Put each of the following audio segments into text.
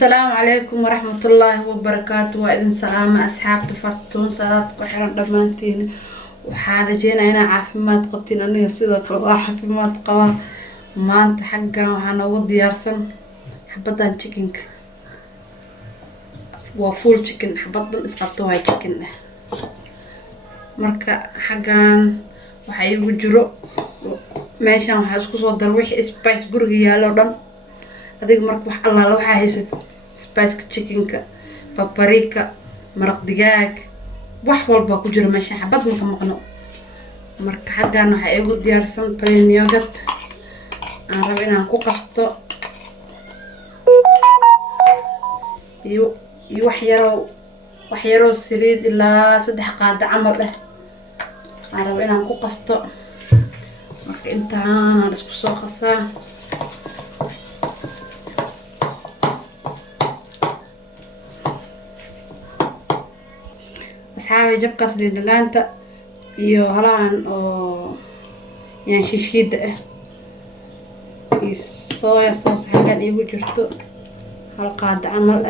السلام عليكم ورحمة الله وبركاته. وإذن سلامة أصحاب تفرطون صلاة قحران دمانتين وحالة جينا هنا عافيمات قبتين أنه يصيدك لو عافيمات قوا ما أنت حقا وحانا ودي يارسن حبتان تشيكينك وفول تشيكين حبتان إسقاطوها تشيكين مركا حقا وحايبو جرو ماشان وحاسكو صدر وحي إسبايس برغي يالو دم adiga marka wax alla waxa haysid spice chickenka paprika maraq digaag wax walba ku jiro meesha xabad ma maqno marka xagan waxa igu diyaarsan plain yogurt aan rabo inaan ku qasto iyo wax yaro saliid ilaa 3 qaado camal aan rabo inaan ku qasto marka intaan isku soo qasaa حاوي جبكاس للانتا iyo halaan oo yaan shishiid soya sauce xagan igu jirto hal qaad amal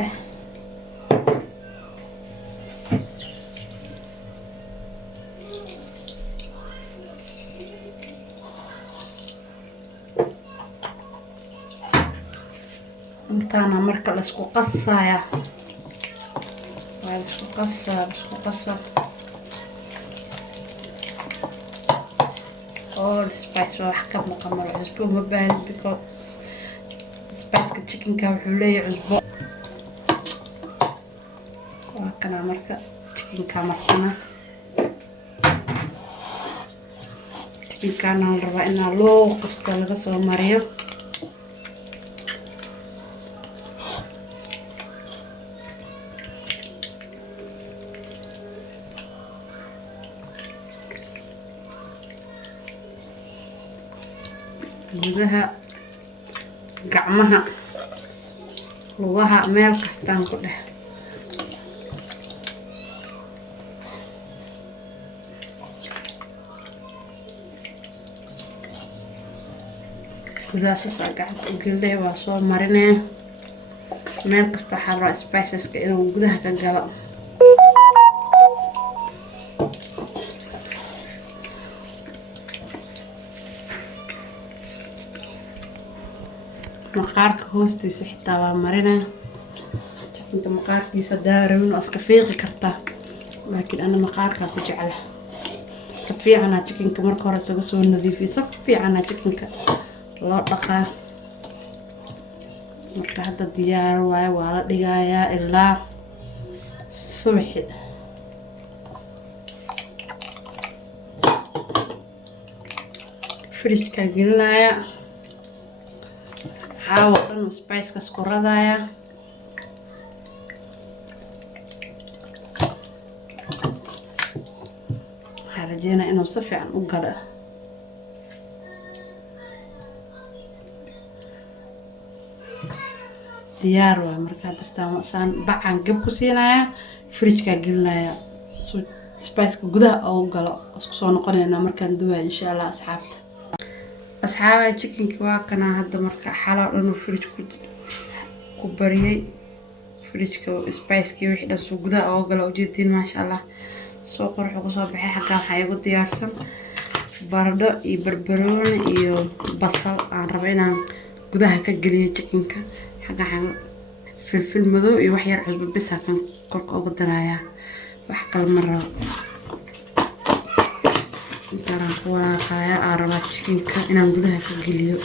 intaana marka la isku qasaya اسكو قصر all spice وحكم مقمر عزبو مبان because spice chicken كا وحولي عزبو وكنا مركا chicken كا مرسنا chicken كان نربا إنا لو قصة لغسو ماريو gudaha gacmaha lugaha meel kastaan ku dhex gudaha soo gacanta u gelay waa soo marinay meel kasta xarra spices ka inuu gudaha ka galo maqaarka hoostiisa xitaa waa marina chickenka maqaarkiisa daarawin oo iska fiiqi kartaa laakiin ana maqaarka ku jecel ka fiicana chickenka marka hore isaga soo nadiifiyo si fiicana chickenka loo dhaqaa marka hadda diyaar waaye waa la dhigayaa ilaa subaxi fridge-ka gelinaya حاول سبايس كسكر ذايا حرجينا إنه صفي عن أقرأ ديار ومركات درتام سان بعن قب كسينايا فريج كقلنايا سبايس كجدا أو قلا أسكسون قلنا مركان دوا إن شاء الله أصحابته أصحابي chicken كواكنا هذا مركا حلال إنه فريج كبرية فريج كو سبايس كي وحدة سوق ذا أو قلا وجدين ما شاء الله سوق روح وصوب حقا حيقو ديارسن باردو يبربرون يو بصل عن ربعنا قدها كجلية chicken حقا حقا فلفل مذو يوحير عزب بس كان كرك أو قدرايا وحقا المرة intaan ku walaaqaya araba chickenka inaan gudaha ka geliyo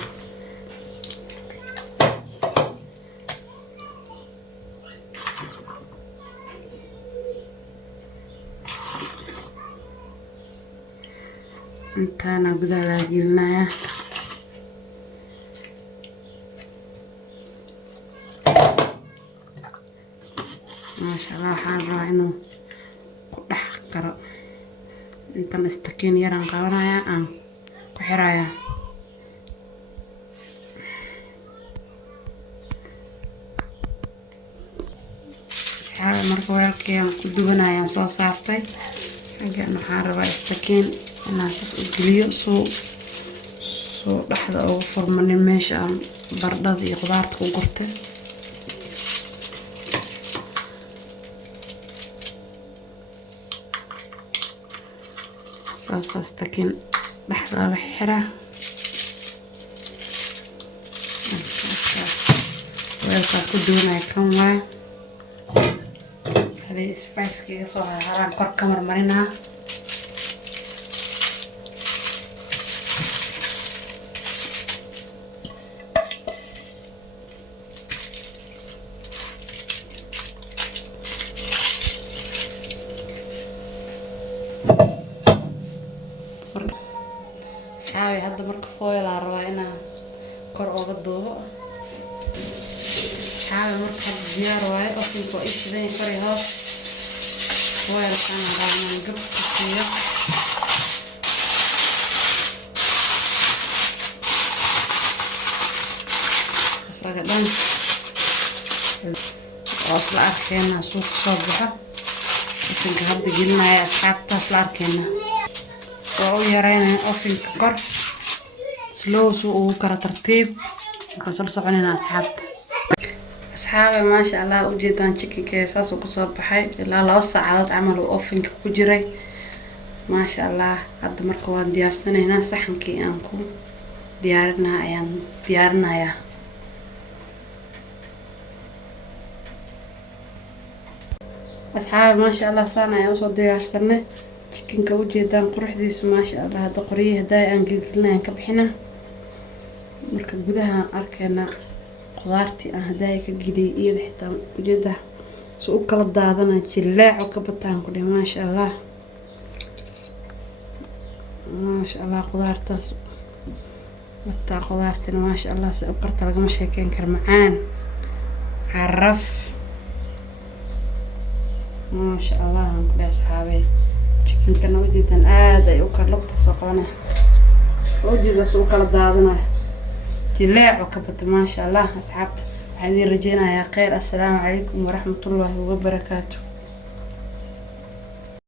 intaan gudaha la gelinaya ما شاء الله حارة إنه كل حكرة inta istakiin yaraan qabanaya aan ku xiraaya saxaab marka walaalkii aan ku duwanayaan soo saartay xagan waxaan rabaa istakiin inaan sas u geliyo soo dhexda ugu furmanin meesha aan bardhada iyo qudaarta ku gurtay markaas takin dhexda la xiraa weelka ku doonay kan waa hadi spice-kiga soo haraan kor ka marmarinaa saaway hadda marka foil la rabo inaan kor uga duubo saaway marka diyaar waaye ofinka isbeen kari hoos foil kana raacnaan gab iyo saga dhan la arkayna suuq soo baxa ofinka hadda gelinaya asxaabtaas la arkayna oo yareynaa ofinka kor slow soo kara tartiib markaas la soconayna asxaabe maasha Allah u jeedaan chickenka saas ku soo baxay ilaa 2 saacadood camal oo ofinka ku jiray maasha Allah hadda marka waan diyaarsanaynaa saxankii aan ku diyaarinayaa asxaabe maasha Allah saanaya soo diyaarsanay chickenka u jeedaan quruxdiisa maasha Allah hada qoriyaha haday aan gelgelinay ka bixina marka gudaha arkayna qudaartii aan haday ka gilay iyada xitaa u jeeda soo kala daadana jilaac ka bataan ku dhig maasha Allah qudaartaas wata qudaartina maasha Allah si u qarta laga sheekeyn kar macaan caraf maasha Allah aan ku asxaabay chickenka wajidaan aad ay u kala lugta soo qabanay wajida soo kala daadana jilaac ka bata maasha Allah asxaabta waxaan rajeynayaa khayr. Assalaamu calaykum waraxmatullaahi wabarakaatuh.